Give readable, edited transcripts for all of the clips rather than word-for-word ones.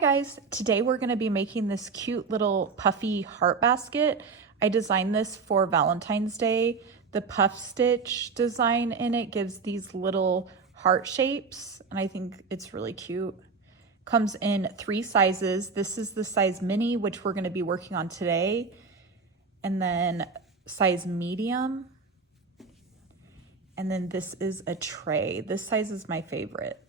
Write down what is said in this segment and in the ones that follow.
guys, today we're going to be making this cute little puffy heart basket. I designed this for Valentine's Day. The puff stitch design in it gives these little heart shapes, and I think it's really cute. Comes in 3 sizes. This is the size mini, which we're going to be working on today, and then size medium, and then this is a tray. This size is my favorite.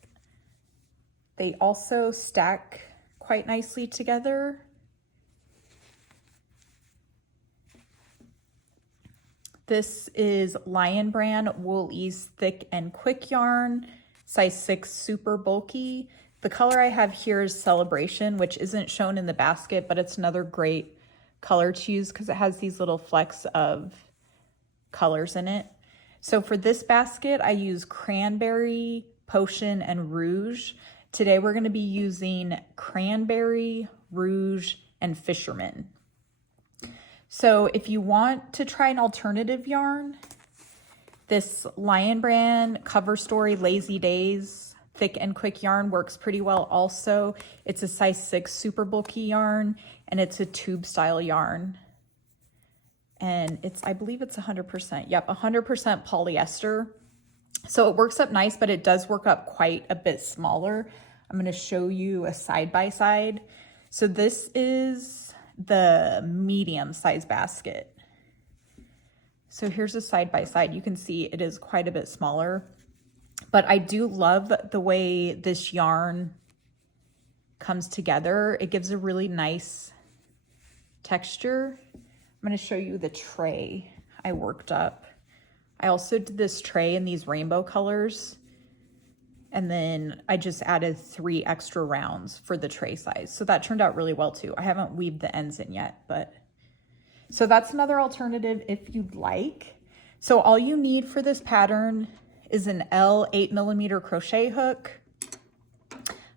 They also stack quite nicely together. This is Lion Brand Wool Ease Thick and Quick yarn, size 6, super bulky. The color I have here is Celebration, which isn't shown in the basket, but it's another great color to use because it has these little flecks of colors in it. So for this basket, I use Cranberry, Potion, and Rouge. Today we're going to be using Cranberry, Rouge, and Fisherman. So if you want to try an alternative yarn, this Lion Brand Cover Story Lazy Days Thick and Quick yarn works pretty well also. It's a size 6 super bulky yarn, and it's a tube style yarn. And I believe it's 100%, yep, 100% polyester. So it works up nice, but it does work up quite a bit smaller. I'm going to show you a side-by-side. So this is the medium size basket. So here's a side-by-side. You can see it is quite a bit smaller, but I do love the way this yarn comes together. It gives a really nice texture. I'm going to show you the tray I worked up. I also did this tray in these rainbow colors, and then I just added 3 extra rounds for the tray size. So that turned out really well too. I haven't weaved the ends in yet, but so that's another alternative if you'd like. So all you need for this pattern is an L 8mm crochet hook,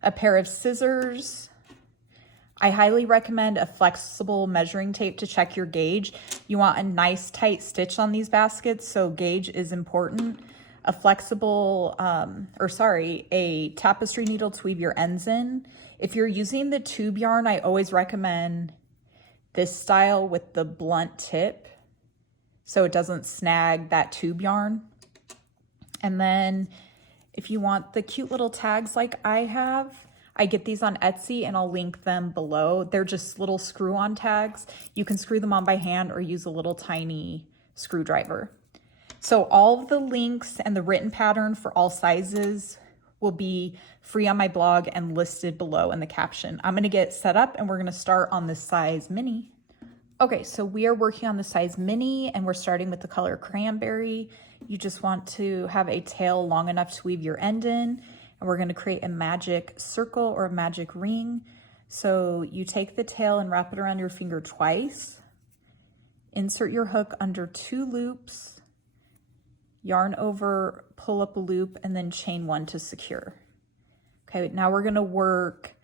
a pair of scissors. I highly recommend a flexible measuring tape to check your gauge. You want a nice tight stitch on these baskets, so gauge is important. A flexible, a tapestry needle to weave your ends in. If you're using the tube yarn, I always recommend this style with the blunt tip so it doesn't snag that tube yarn. And then if you want the cute little tags like I have, I get these on Etsy and I'll link them below. They're just little screw-on tags. You can screw them on by hand or use a little tiny screwdriver. So all of the links and the written pattern for all sizes will be free on my blog and listed below in the caption. I'm gonna get set up and we're gonna start on the size mini. Okay, so we are working on the size mini and we're starting with the color Cranberry. You just want to have a tail long enough to weave your end in. And we're going to create a magic circle or a magic ring. So you take the tail and wrap it around your finger twice. Insert your hook under 2 loops, yarn over, pull up a loop, and then chain 1 to secure. Okay, now we're going to work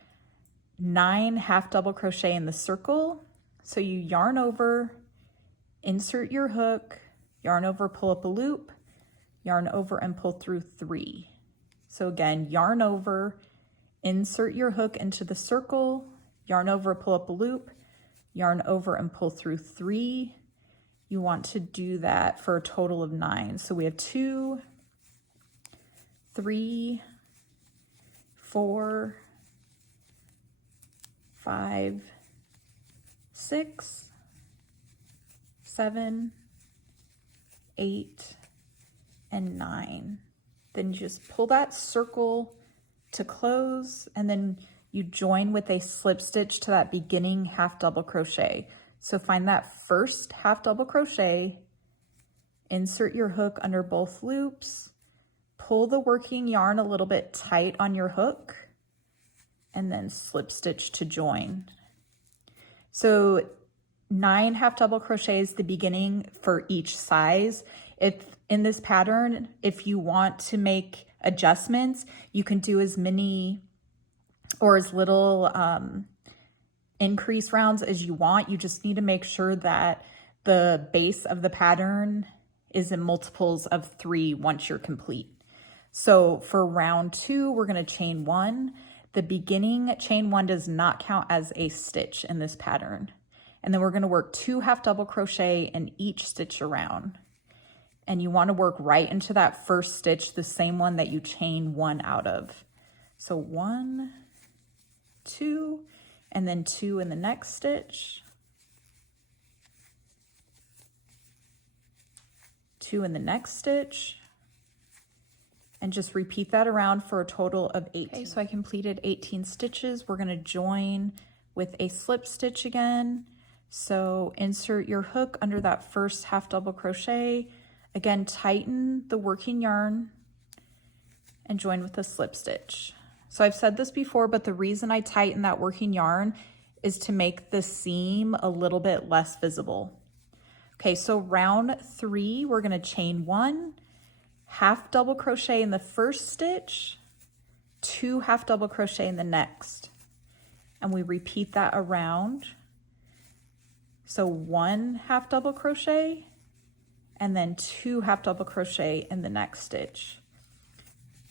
9 half double crochet in the circle. So you yarn over, insert your hook, yarn over, pull up a loop, yarn over, and pull through 3. So again, yarn over, insert your hook into the circle, yarn over, pull up a loop, yarn over and pull through 3. You want to do that for a total of 9. So we have 2, 3, 4, 5, 6, 7, 8, and 9. Then you just pull that circle to close, and then you join with a slip stitch to that beginning half double crochet. So find that first half double crochet, insert your hook under both loops, pull the working yarn a little bit tight on your hook, and then slip stitch to join. So 9 half double crochets the beginning for each size. In this pattern, if you want to make adjustments, you can do as many or as little increase rounds as you want. You just need to make sure that the base of the pattern is in multiples of 3 once you're complete. So for round 2, we're going to chain 1. The beginning chain 1 does not count as a stitch in this pattern. And then we're going to work 2 half double crochet in each stitch around. And you want to work right into that first stitch, the same one that you chain 1 out of. So 1, 2, and then 2 in the next stitch. 2 in the next stitch. And just repeat that around for a total of 18. Okay, so I completed 18 stitches. We're going to join with a slip stitch again. So insert your hook under that first half double crochet. Again, tighten the working yarn and join with a slip stitch. So I've said this before, but the reason I tighten that working yarn is to make the seam a little bit less visible. Okay, so round 3, we're going to chain 1, half double crochet in the first stitch, 2 half double crochet in the next, and we repeat that around. So 1 half double crochet and then 2 half double crochet in the next stitch.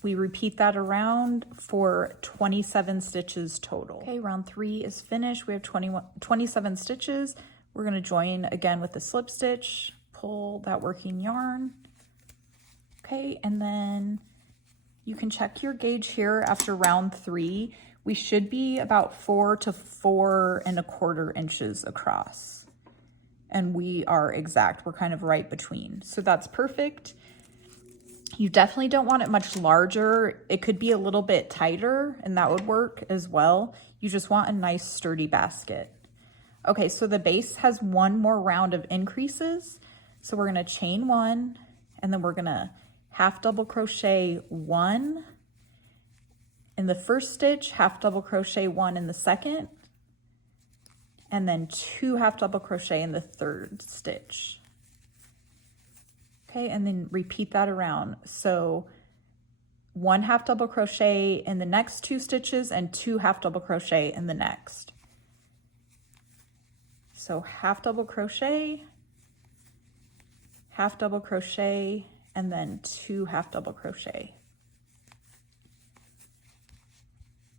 We repeat that around for 27 stitches total. Okay, round 3 is finished. We have 27 stitches. We're going to join again with the slip stitch, pull that working yarn. Okay, and then you can check your gauge here after round 3. We should be about 4 to 4 1/4 inches across. And we are exact, we're kind of right between. So that's perfect. You definitely don't want it much larger. It could be a little bit tighter and that would work as well. You just want a nice sturdy basket. Okay, so the base has 1 more round of increases. So we're gonna chain 1 and then we're gonna half double crochet 1 in the first stitch, half double crochet 1 in the second, and then 2 half double crochet in the third stitch. Okay, and then repeat that around. So 1 half double crochet in the next 2 stitches and 2 half double crochet in the next. So half double crochet, and then 2 half double crochet.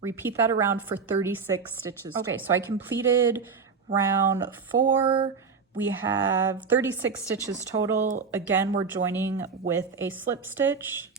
Repeat that around for 36 stitches. Okay, so I completed round 4. We have 36 stitches total. Again, we're joining with a slip stitch.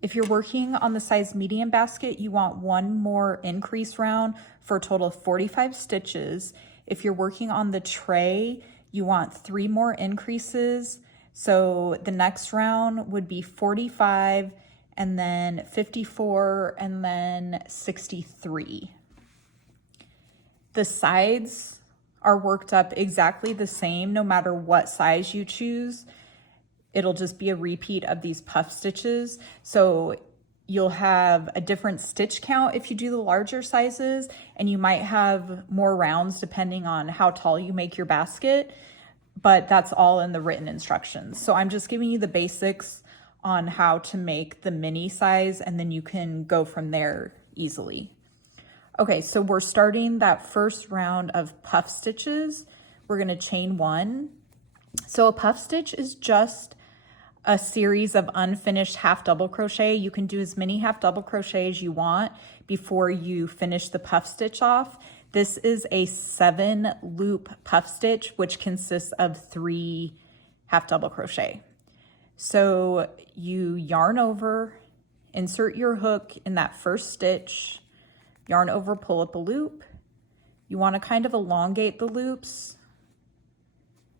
If you're working on the size medium basket, you want 1 more increase round for a total of 45 stitches. If you're working on the tray, you want 3 more increases. So the next round would be 45, and then 54, and then 63. The sides are worked up exactly the same no matter what size you choose. It'll just be a repeat of these puff stitches. So you'll have a different stitch count if you do the larger sizes, and you might have more rounds depending on how tall you make your basket, but that's all in the written instructions. So I'm just giving you the basics on how to make the mini size, and then you can go from there easily. Okay, so we're starting that first round of puff stitches. We're gonna chain 1. So a puff stitch is just a series of unfinished half double crochet. You can do as many half double crochet as you want before you finish the puff stitch off. This is a 7 loop puff stitch, which consists of 3 half double crochet. So you yarn over, insert your hook in that first stitch, yarn over, pull up a loop. You want to kind of elongate the loops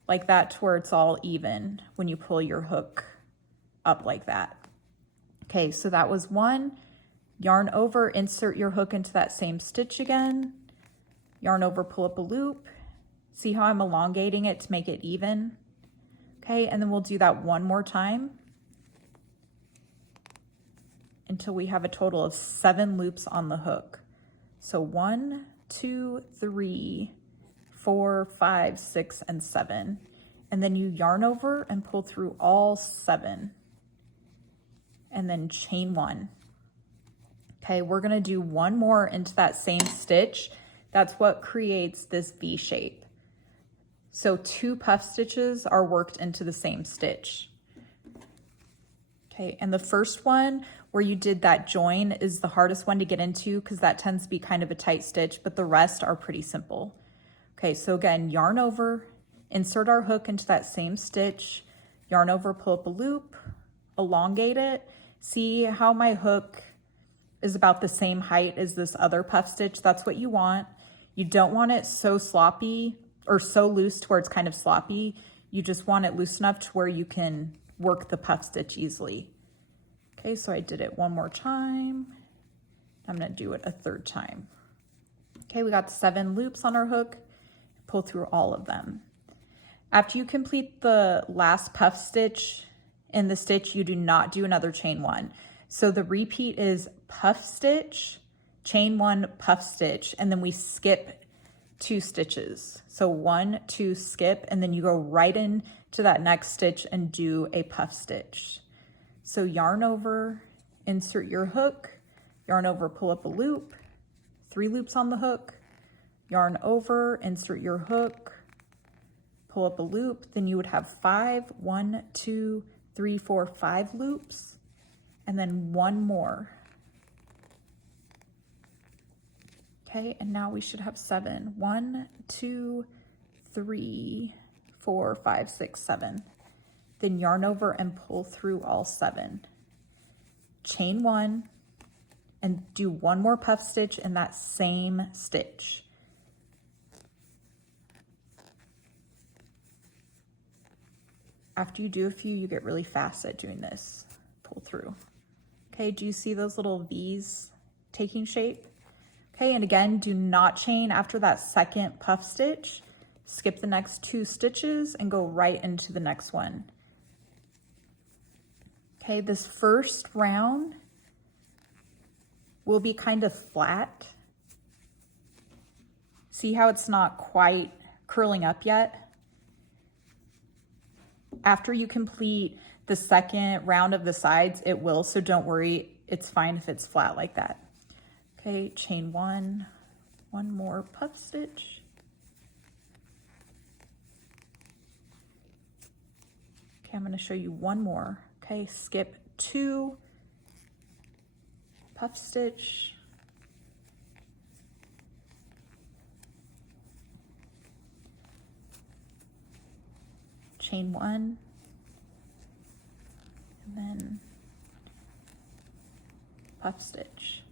like that to where it's all even when you pull your hook up like that. Okay, so that was 1. Yarn over, insert your hook into that same stitch again, yarn over, pull up a loop. See how I'm elongating it to make it even? Okay, and then we'll do that 1 more time until we have a total of 7 loops on the hook. So 1, 2, 3, 4, 5, 6, and 7. And then you yarn over and pull through all 7. And then chain 1. Okay, we're gonna do 1 more into that same stitch. That's what creates this V shape. So 2 puff stitches are worked into the same stitch. Okay, and the first one where you did that join is the hardest one to get into because that tends to be kind of a tight stitch, but the rest are pretty simple. Okay, so again, yarn over, insert our hook into that same stitch, yarn over, pull up a loop, elongate it. See how my hook is about the same height as this other puff stitch? That's what you want. You don't want it so sloppy or so loose to where it's kind of sloppy. You just want it loose enough to where you can work the puff stitch easily. Okay, so I did it one more time. I'm gonna do it a third time. Okay, we got 7 loops on our hook. Pull through all of them. After you complete the last puff stitch in the stitch, you do not do another chain 1. So the repeat is puff stitch, chain 1, puff stitch, and then we skip 2 stitches. So 1, 2, skip, and then you go right into that next stitch and do a puff stitch. So yarn over, insert your hook, yarn over, pull up a loop, 3 loops on the hook, yarn over, insert your hook, pull up a loop, then you would have 5, 1, 2, 3, 4, 5 loops, and then 1 more. Okay, and now we should have 7. 1, 2, 3, 4, 5, 6, 7. Then yarn over and pull through all 7. Chain 1 and do 1 more puff stitch in that same stitch. After you do a few, you get really fast at doing this. Pull through. Okay, do you see those little V's taking shape? Okay, and again, do not chain after that second puff stitch. Skip the next 2 stitches and go right into the next one. Okay, this first round will be kind of flat. See how it's not quite curling up yet? After you complete the second round of the sides, it will, so don't worry, it's fine if it's flat like that. Okay, chain 1, 1 more puff stitch. Okay, I'm going to show you 1 more. Okay, skip 2, puff stitch, chain 1, and then puff stitch.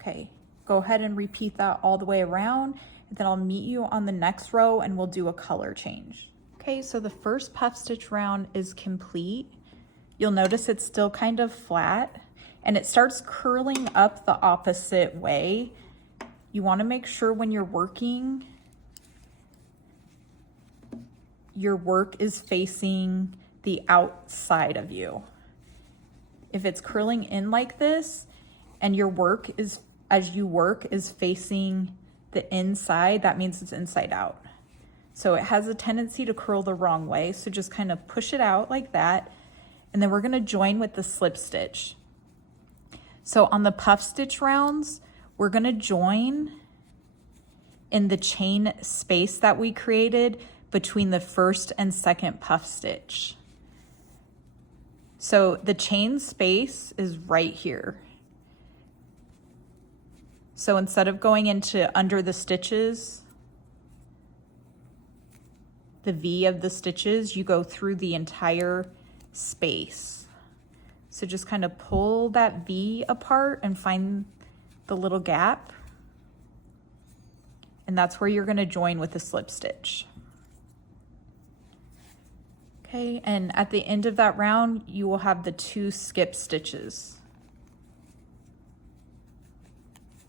Okay, go ahead and repeat that all the way around, and then I'll meet you on the next row and we'll do a color change. Okay, so the first puff stitch round is complete. You'll notice it's still kind of flat and it starts curling up the opposite way. You want to make sure when you're working, your work is facing the outside of you. If it's curling in like this and your work is, as you work, is facing the inside, that means it's inside out. So it has a tendency to curl the wrong way. So just kind of push it out like that. And then we're going to join with the slip stitch. So on the puff stitch rounds, we're going to join in the chain space that we created between the first and second puff stitch. So the chain space is right here. So instead of going into under the stitches, the V of the stitches, you go through the entire space. So just kind of pull that V apart and find the little gap. And that's where you're going to join with the slip stitch. Okay, and at the end of that round, you will have the 2 skip stitches.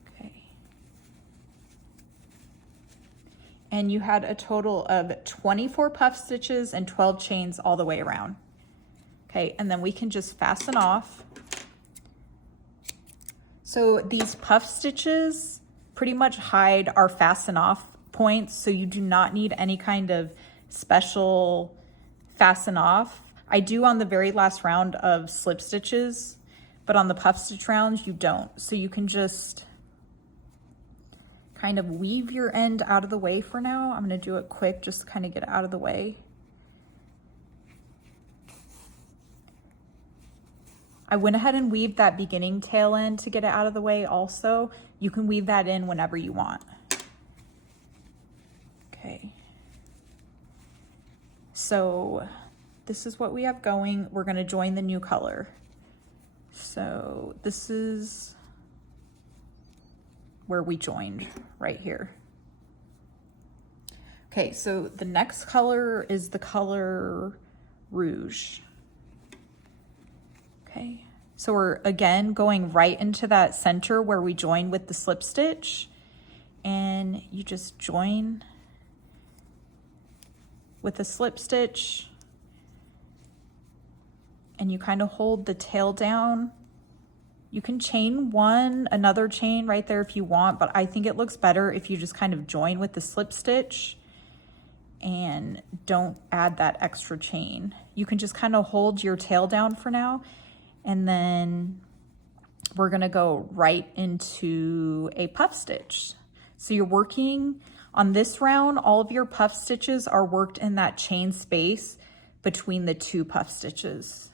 Okay. And you had a total of 24 puff stitches and 12 chains all the way around. Okay, and then we can just fasten off. So these puff stitches pretty much hide our fasten off points, so you do not need any kind of special fasten off. I do on the very last round of slip stitches, but on the puff stitch rounds you don't. So you can just kind of weave your end out of the way for now. I'm going to do it quick just to kind of get out of the way. I went ahead and weaved that beginning tail in to get it out of the way also. You can weave that in whenever you want. Okay. So this is what we have going. We're going to join the new color. So this is where we joined right here. Okay, so the next color is the color Rouge. Okay, so we're again going right into that center where we joined with the slip stitch, and you just join with a slip stitch, and you kind of hold the tail down. You can chain another chain right there if you want, but I think it looks better if you just kind of join with the slip stitch and don't add that extra chain. You can just kind of hold your tail down for now, and then we're gonna go right into a puff stitch. So you're working on this round, all of your puff stitches are worked in that chain space between the two puff stitches.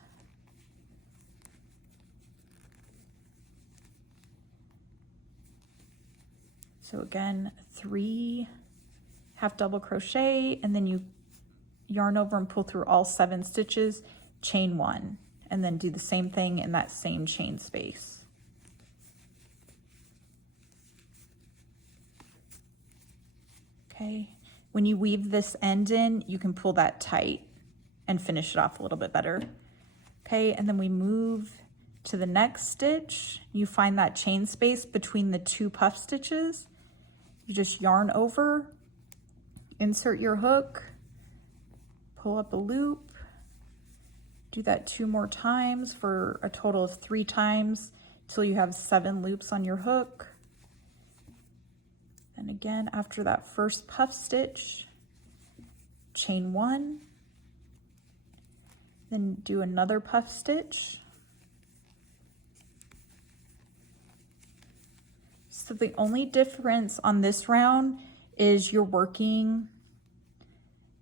So again, 3 half double crochet, and then you yarn over and pull through all 7 stitches, chain 1, and then do the same thing in that same chain space. Okay, when you weave this end in, you can pull that tight and finish it off a little bit better. Okay, and then we move to the next stitch. You find that chain space between the 2 puff stitches. You just yarn over, insert your hook, pull up a loop, do that 2 more times for a total of 3 times till you have 7 loops on your hook. And again, after that first puff stitch, chain 1, then do another puff stitch. So the only difference on this round is you're working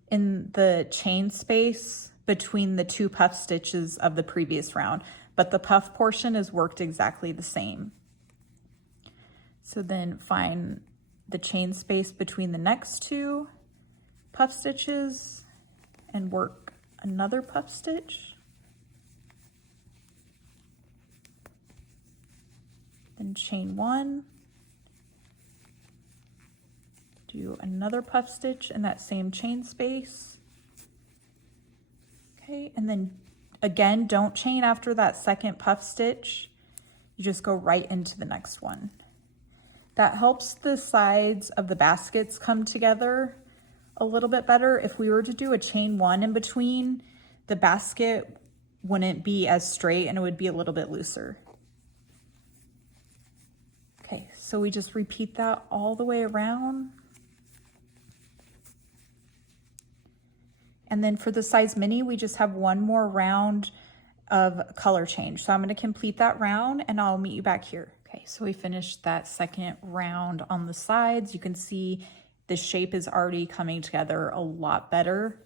in the chain space between the 2 puff stitches of the previous round, but the puff portion is worked exactly the same. So then find the chain space between the next 2 puff stitches and work another puff stitch. Then chain 1. Do another puff stitch in that same chain space. Okay, and then again, don't chain after that second puff stitch. You just go right into the next one. That helps the sides of the baskets come together a little bit better. If we were to do a chain 1 in between, the basket wouldn't be as straight and it would be a little bit looser. Okay, so we just repeat that all the way around. And then for the size mini, we just have 1 more round of color change. So I'm going to complete that round and I'll meet you back here. Okay, so we finished that second round on the sides. You can see the shape is already coming together a lot better.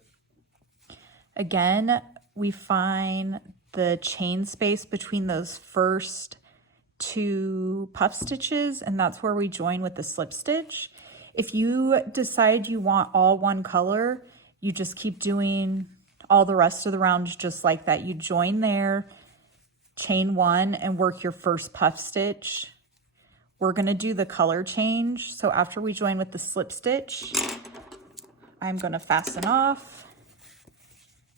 Again, we find the chain space between those first 2 puff stitches, and that's where we join with the slip stitch. If you decide you want all one color, you just keep doing all the rest of the rounds just like that. You join there, chain 1, and work your first puff stitch. We're going to do the color change. So after we join with the slip stitch, I'm going to fasten off,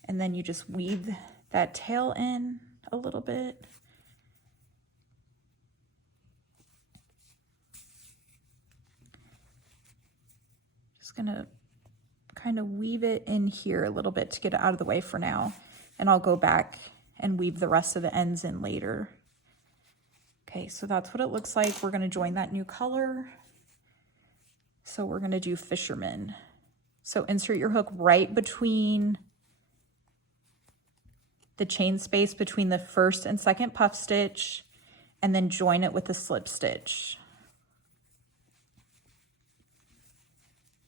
and then you just weave that tail in a little bit. Just going to kind of weave it in here a little bit to get it out of the way for now. And I'll go back and weave the rest of the ends in later. Okay, so that's what it looks like. We're going to join that new color. So we're going to do Fisherman. So insert your hook right between the chain space between the first and second puff stitch, and then join it with a slip stitch.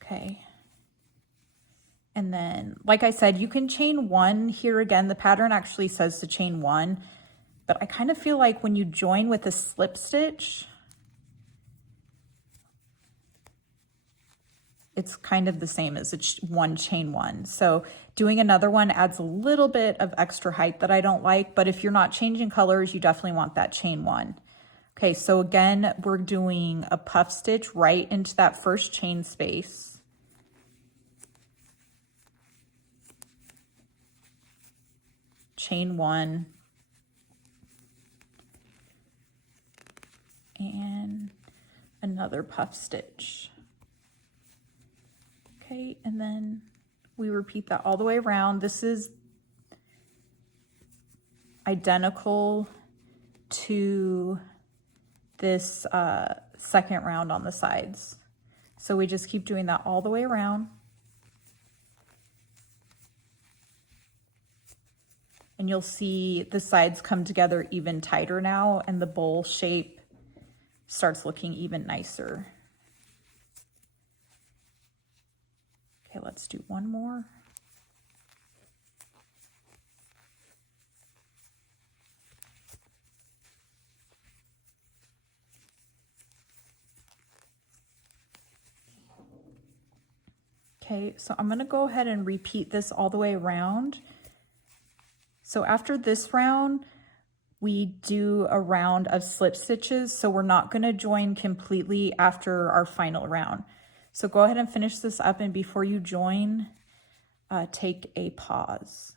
Okay. And then, like I said, you can chain 1 here again. The pattern actually says to chain 1, but I kind of feel like when you join with a slip stitch, it's kind of the same as one chain one. So doing another one adds a little bit of extra height that I don't like, but if you're not changing colors, you definitely want that chain one. Okay, so again, we're doing a puff stitch right into that first chain space. Chain one. And another puff stitch. Okay, and then we repeat that all the way around. This is identical to this second round on the sides. So we just keep doing that all the way around. And you'll see the sides come together even tighter now, and the bowl shape starts looking even nicer. Okay, let's do one more. Okay, so I'm gonna go ahead and repeat this all the way around. So after this round, we do a round of slip stitches, so we're not gonna join completely after our final round. So go ahead and finish this up, and before you join, take a pause.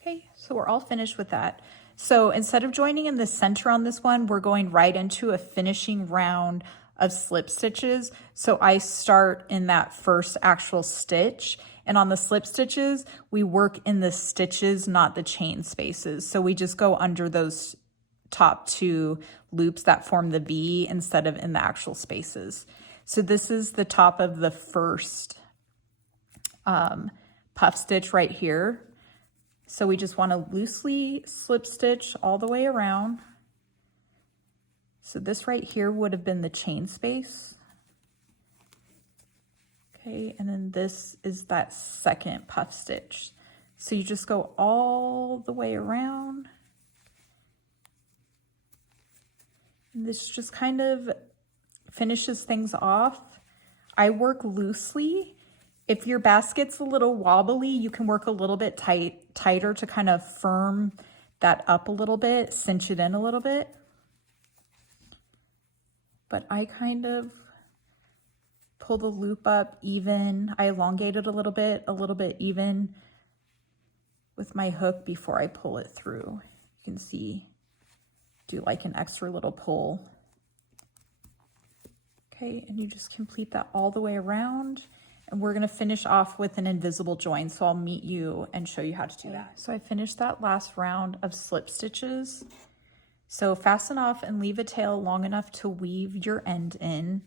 Okay, so we're all finished with that. So instead of joining in the center on this one, we're going right into a finishing round of slip stitches. So I start in that first actual stitch, and on the slip stitches, we work in the stitches, not the chain spaces. So we just go under those top two loops that form the V instead of in the actual spaces. So this is the top of the first puff stitch right here. So we just want to loosely slip stitch all the way around. So this right here would have been the chain space. Okay, and then this is that second puff stitch. So you just go all the way around. And this just kind of finishes things off. I work loosely. If your basket's a little wobbly, you can work a little bit tighter to kind of firm that up a little bit, cinch it in a little bit. But I kind of pull the loop up even. I elongate it a little bit even with my hook before I pull it through. You can see, do like an extra little pull. Okay, and you just complete that all the way around. And we're gonna finish off with an invisible join. So I'll meet you and show you how to do that. So I finished that last round of slip stitches. So fasten off and leave a tail long enough to weave your end in.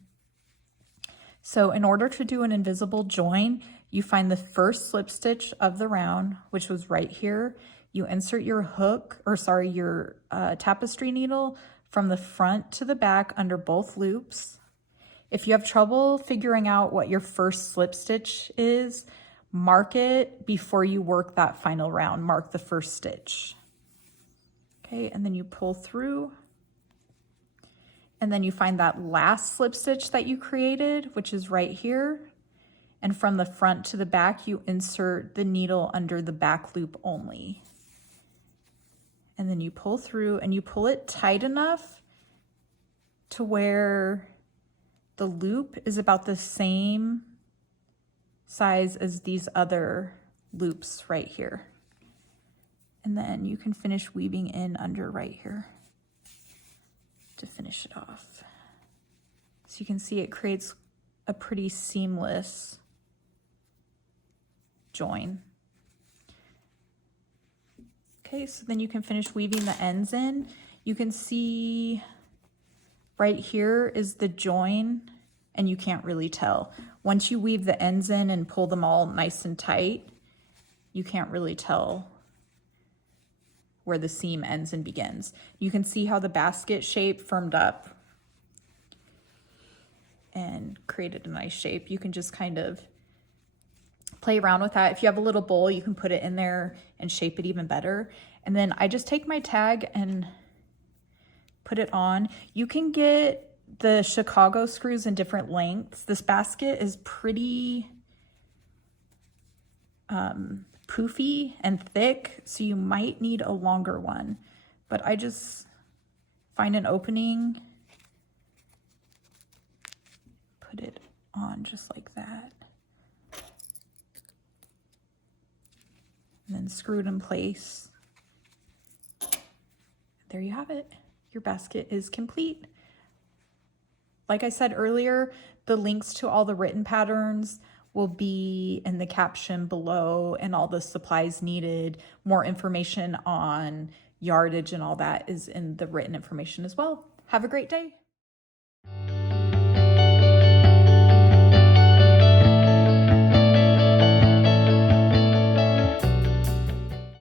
So in order to do an invisible join, you find the first slip stitch of the round, which was right here. You insert your hook, or sorry, your tapestry needle from the front to the back under both loops. If you have trouble figuring out what your first slip stitch is, mark it before you work that final round. Mark the first stitch. Okay, and then you pull through. And then you find that last slip stitch that you created, which is right here. And from the front to the back, you insert the needle under the back loop only. And then you pull through, and you pull it tight enough to where the loop is about the same size as these other loops right here. And then you can finish weaving in under right here to finish it off. So you can see it creates a pretty seamless join. Okay, so then you can finish weaving the ends in. You can see right here is the join, and you can't really tell. Once you weave the ends in and pull them all nice and tight, you can't really tell where the seam ends and begins. You can see how the basket shape firmed up and created a nice shape. You can just kind of play around with that. If you have a little bowl, you can put it in there and shape it even better. And then I just take my tag and put it on. You can get the Chicago screws in different lengths. This basket is pretty poofy and thick, so you might need a longer one, but I just find an opening, put it on just like that, and then screw it in place. There you have it. Your basket is complete. Like I said earlier, the links to all the written patterns will be in the caption below, and all the supplies needed. More information on yardage and all that is in the written information as well. Have a great day.